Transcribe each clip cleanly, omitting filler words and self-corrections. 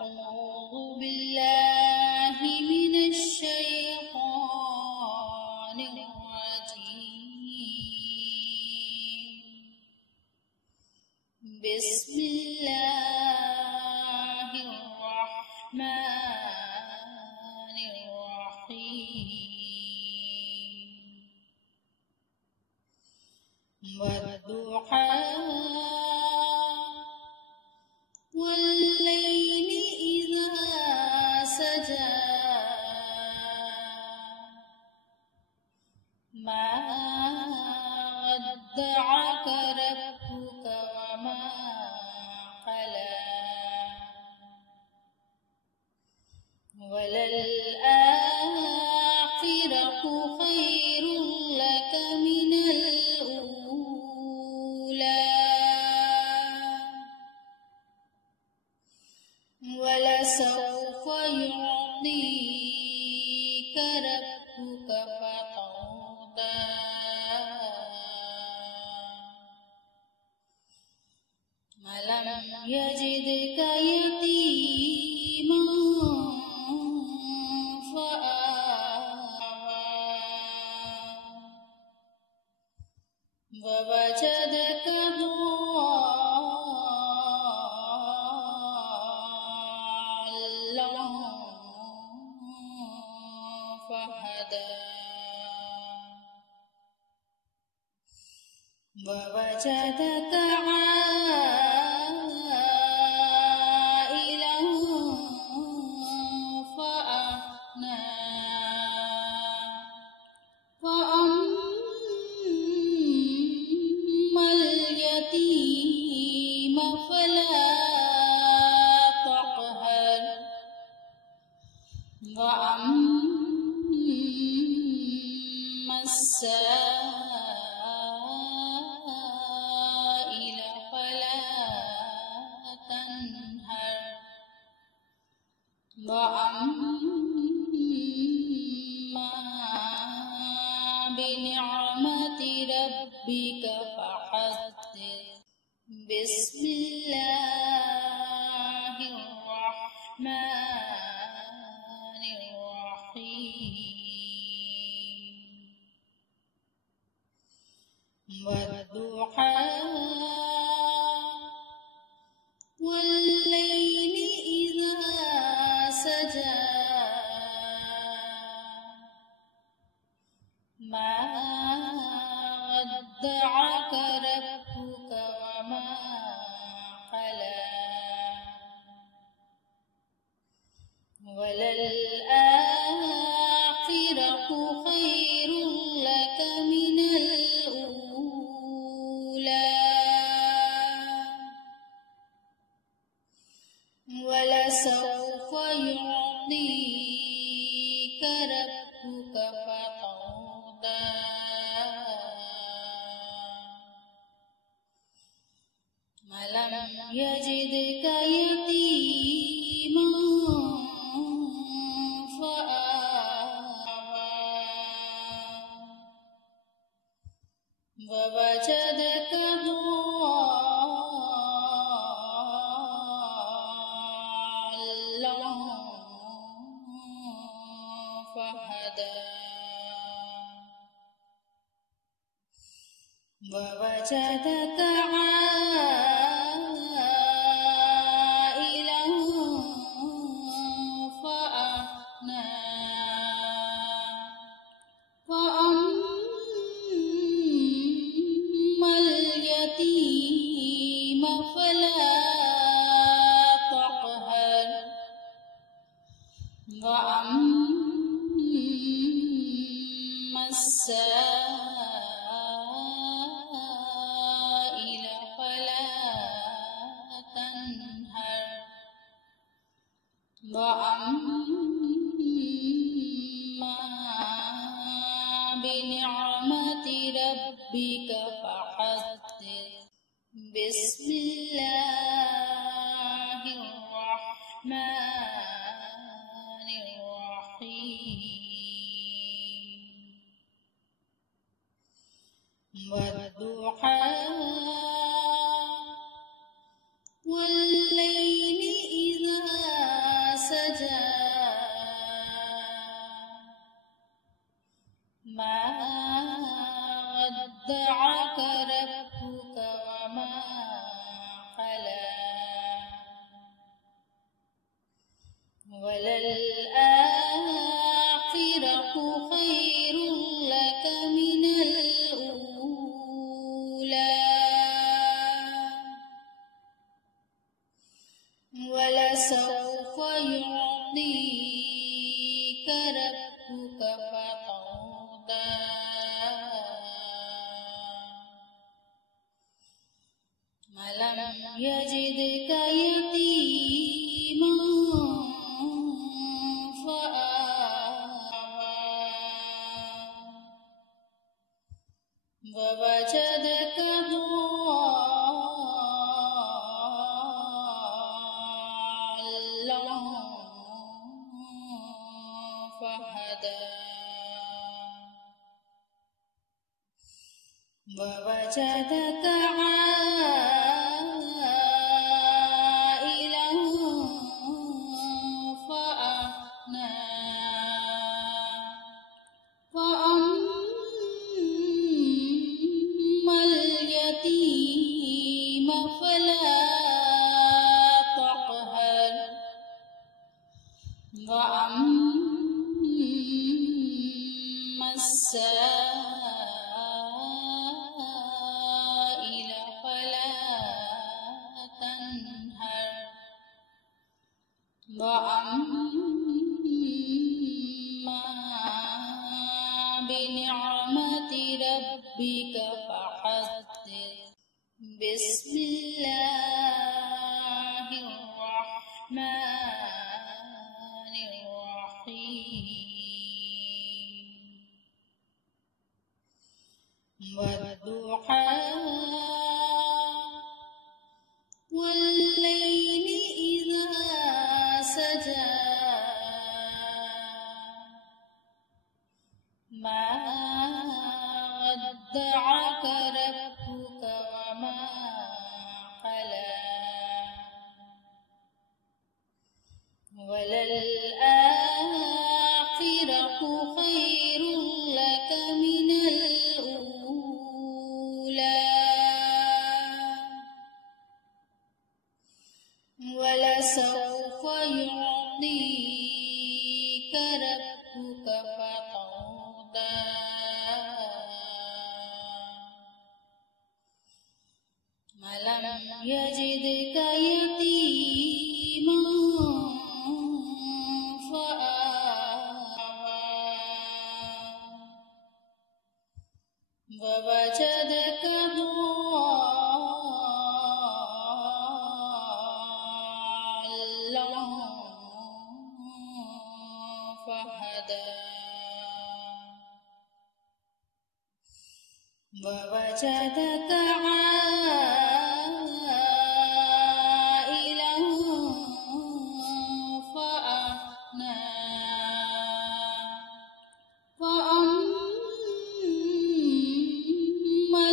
أعوذ بالله من الشيطان الرجيم. بسم الله الرحمن الرحيم. والضحى والليل إذا سجى ما ودعك ربك وما قلى وللآخرة خير لك من الأولى ولسوف يعطيك ربك فترضى ألم يجدك يتيما فآوى ووجدك ضالا فهدى ووجدك عائلا فأغنى فأما اليتيم فلا تقهر وأما السائل فلا تنهر وأما بنعمة ربك فحدث. بسم الله الرحمن الرحيم. والضحى والليل إذا سجى ما ودعك ربك وما قلى وللآخرة خير لك من الأولى ولسوف يعطيك ربك فترضى ألم يجدك يتيما فآوى ووجدك ضالا فهدى ووجدك عائلا فأغنى فأما اليتيم فلا تقهر وأما السائل فلا تنهر وأما بنعمة ربك فحدث. بسم الله الرحمن الرحيم. والضحى والليل إذا ولسوف يعطيك ربك فترضى ألم يجدك يتيما فآوى ووجدك ضالا فهدى ووجدك عائلا فأغنى فأما اليتيم فلا تقهر وأما السائل فلا تنهر وأما بنعمة ربك فحدث بسم الله الرحمن الرحيم والضحى والليل إذا سجى ما ودعك ربك وما قلى وللآخرة خير لك من الأولى ولسوف يعطيك ربك فترضى ألم يجدك يتيما فآوى ووجدك ضالا فهدى ووجدك عائلا فأغنى فأما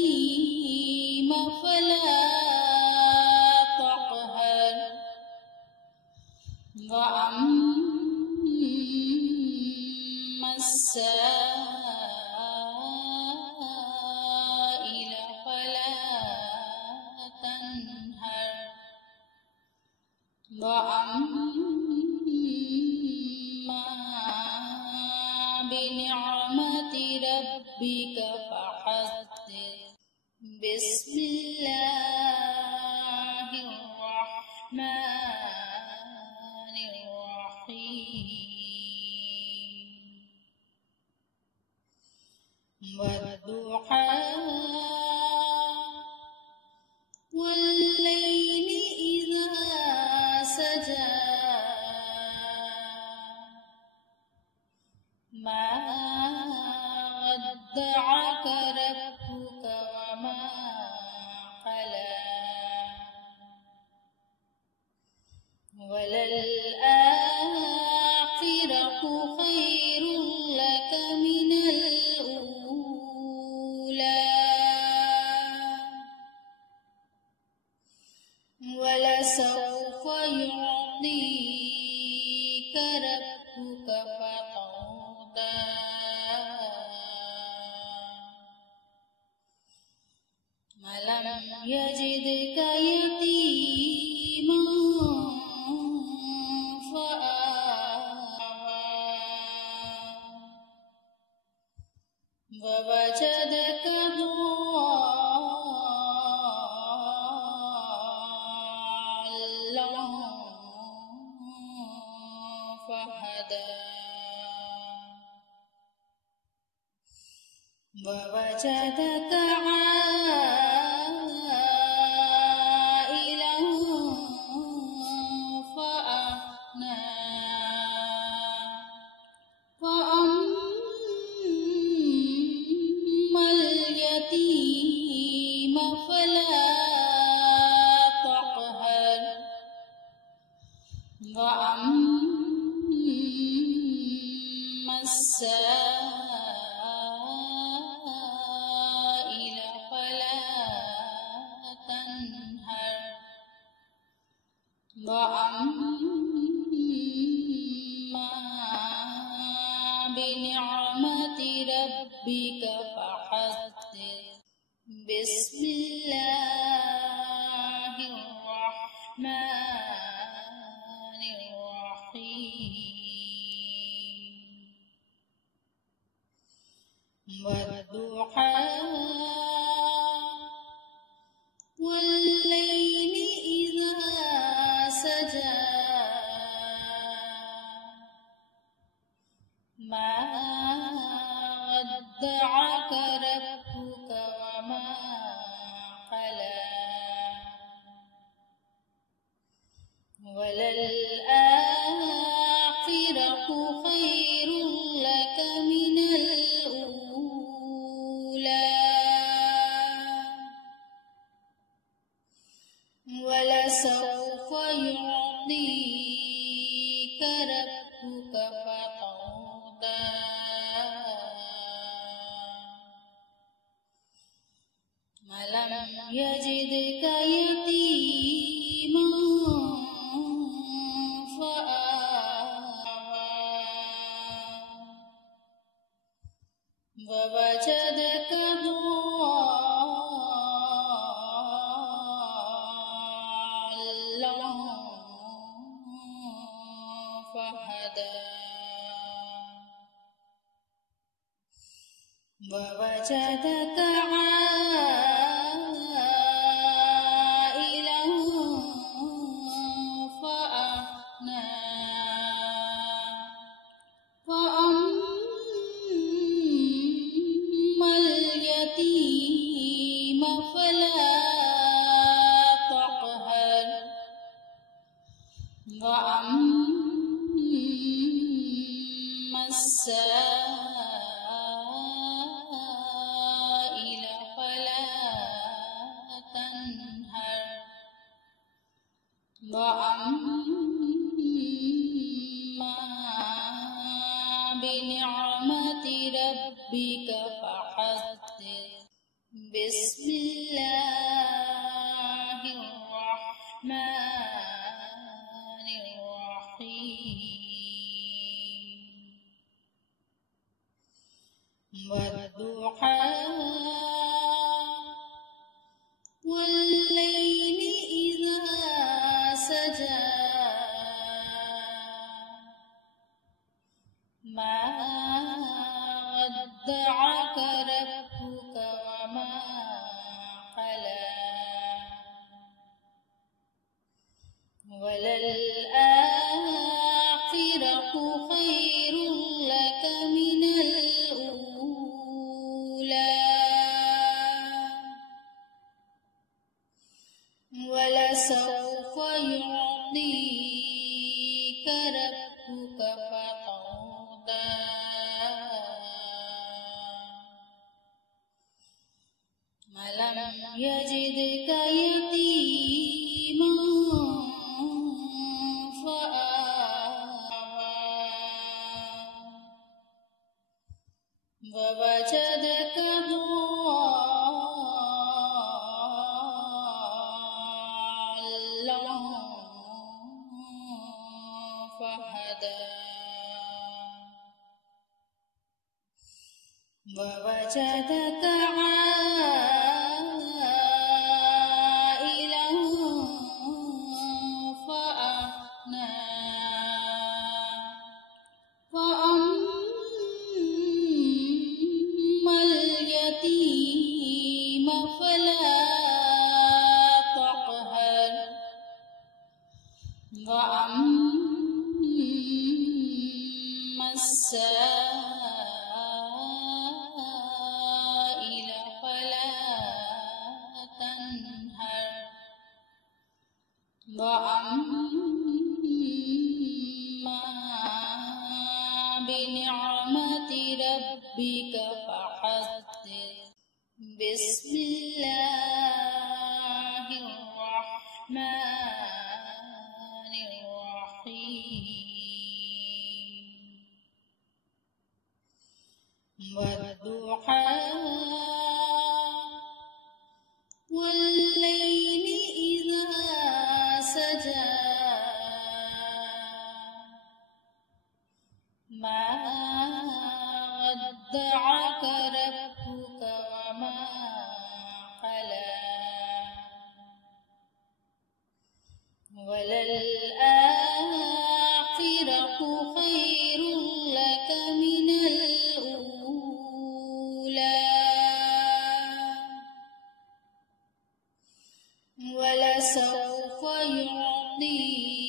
اليتيم فلا تقهر وأما السائل فلا تنهر وأما بنعمة ربك فحدث بسم الله الرحمن الرحيم والضحى والليل إذا سجى ما ودعك ربك وما قلى وللآخرة خير لك من الأولى ولسوف يعطيك ربك فترضى ألم يجدك يتيما فآوى ووجدك ضالا ووجدك عائلا فأغنى فأما اليتيم فلا تقهر وأما السائل فلا تنهر وأما بنعمة ربك فحدث بسم الله الرحمن الرحيم والضحى والليل إذا سجى ما ودعك ربك وما قلى وللآخرة خير لك من الأولى ولسوف يعطيك ربك فترضى ألم يجدك يتيما فآوى ووجدك ضالا فهدى ووجدك عائلا فأغنى فأما اليتيم فلا تقهر وأما السائل فلا تنهر وأما بنعمة ربك فحدث بسم الله الرحمن الرحيم والضحى والليل إذا سجى ما ودعك ربك وما قلى وللآخرة خير لك من الأولى ولسوف يعطيك ربك فترضى ألم يجدك يتيما فآوى ووجدك ضالا فهدى ووجدك عائلا فأغنى فأما اليتيم فلا تقهر وأما السائل وأما بنعمة ربك فحدث بسم الله الرحمن الرحيم والضحى والليل إذا سجى ما ودعك ربك وما قلى وللآخرة خير لك من الأولى ولسوف يعطيك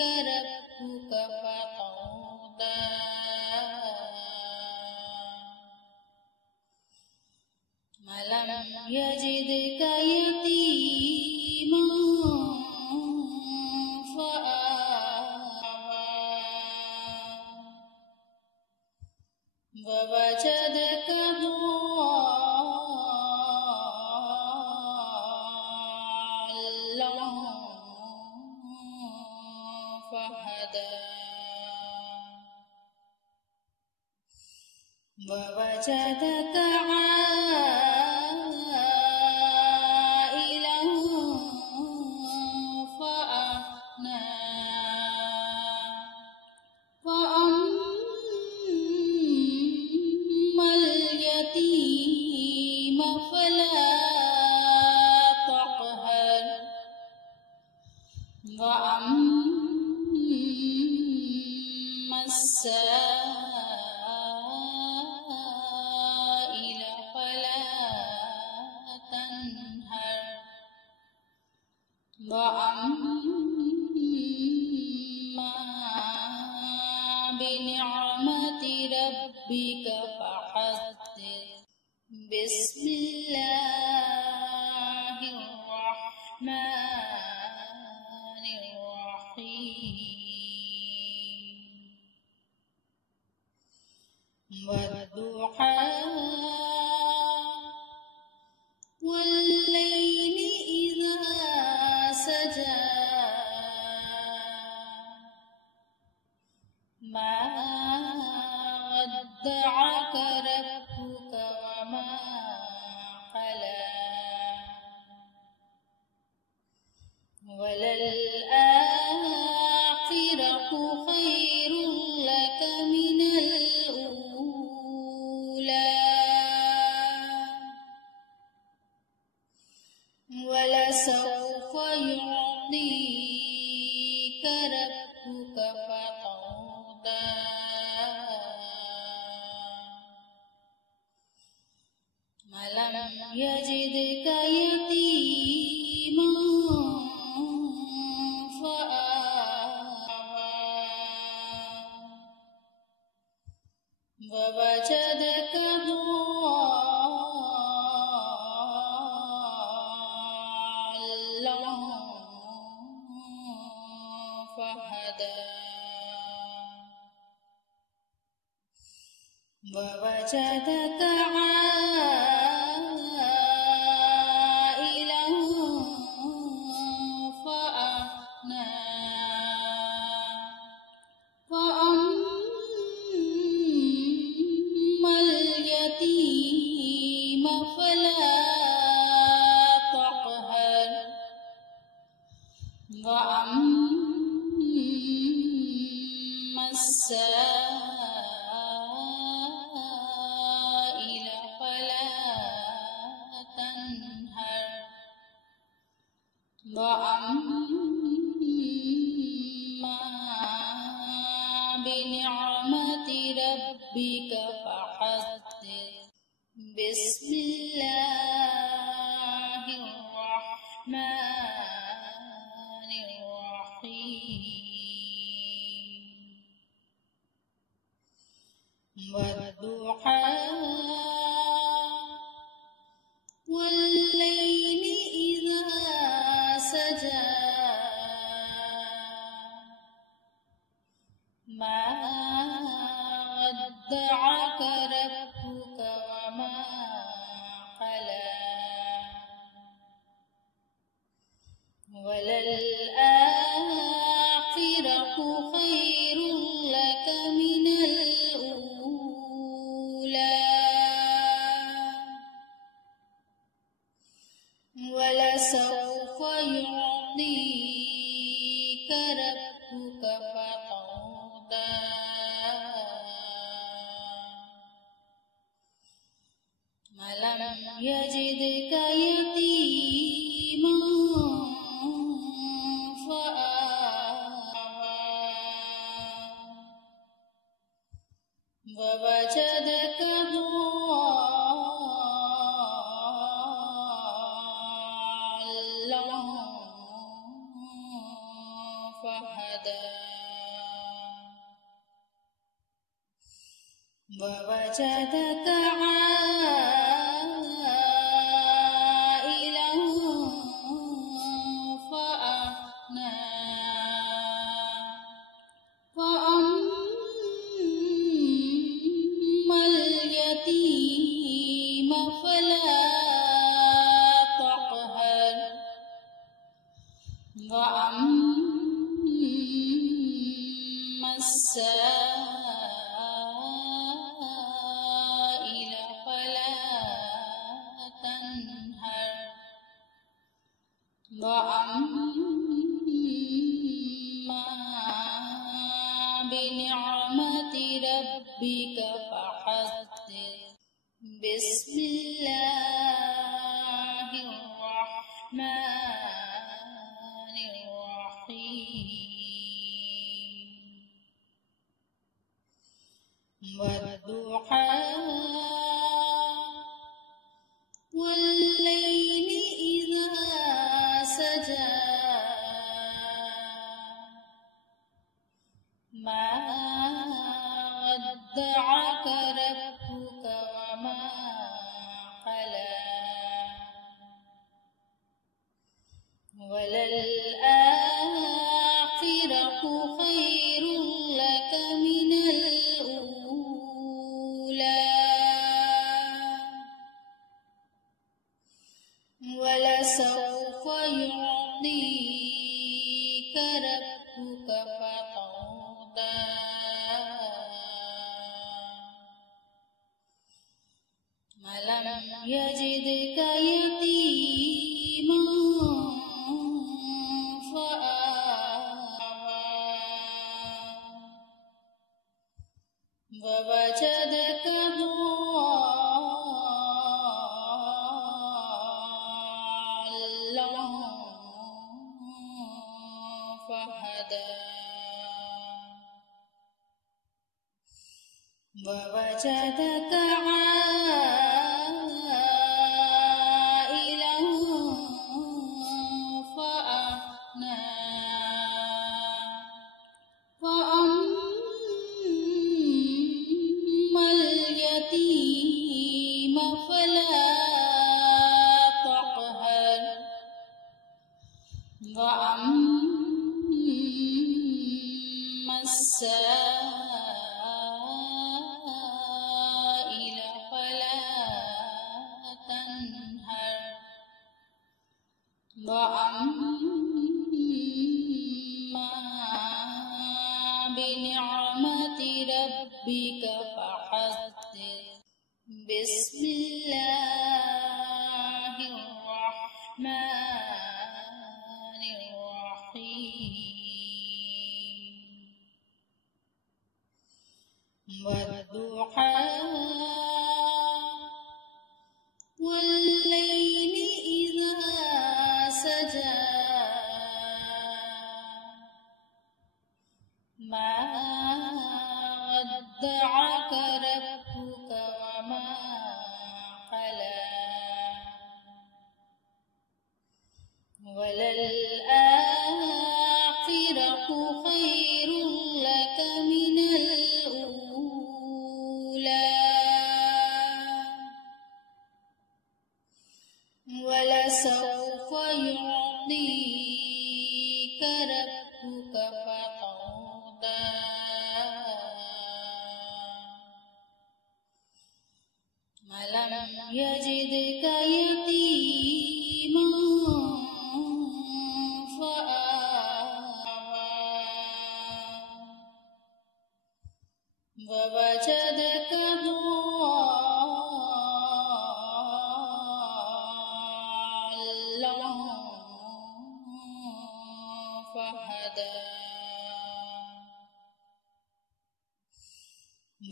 ربك فترضى ألم يجدك يتيما فآوى ووجدك ضالا فهدى ووجدك عائلا فأغنى وأما اليتيم فلا تقهر وأما السائل فلا تنهر وأما بنعمة ربك فحدث بسم الله الرحمن الرحيم والضحى والليل إذا سجى ما ودعك ربك وما قلى وللآخرة خير لك من الأولى ولسوف يعطيك ربك فترضى ألم يجدك يتيما فآوى ووجدك ضالا فهدى ووجدك عائلا فأغنى وأما اليتيم فلا تقهر وأما السائل فلا تنهر وأما بنعمة ربك فحدث بسم الله الرحمن الرحيم والضحى والليل إذا سجى ودعك ربك وما قلى وللآخرة خير لك من الأولى ولسوف يعطيك ربك فترضى ألم يجدك يتيما فآوى ووجدك ضالا فهدى ووجدك عائلا فأغنى فأما اليتيم فلا تقهر وأما السائل فلا تنهر وأما بنعمة ربك فحدث بسم الله الرحمن الرحيم والضحى والليل إذا سجى ما ودعك ربك وما قلى وللآخرة خير لك من الأولى ولسوف يعطيك ربك فترضى ألم يجدك يتيما فآوى ووجدك ضالا فهدى ووجدك عائلا فأغنى وأما اليتيم فلا تقهر وأما السائل فلا تنهر وأما بنعمة ربك فحدث بسم الله الرحمن الرحيم والضحى والليل إذا سجى ما ودعك ربك وما قلى وللآخرة خير لك من الأولى ولسوف يعطيك ربك فترضى فهدى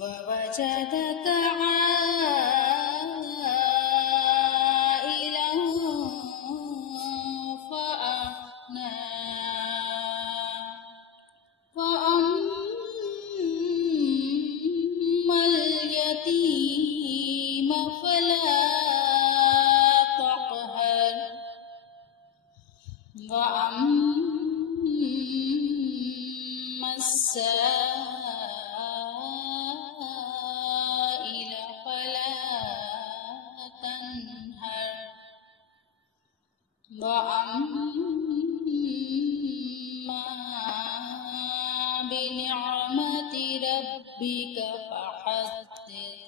ووجدك عائلا فأغنى فأما اليتيم فلا تقهر وأما السائل فلا تنهر وأما بنعمة ربك فحدث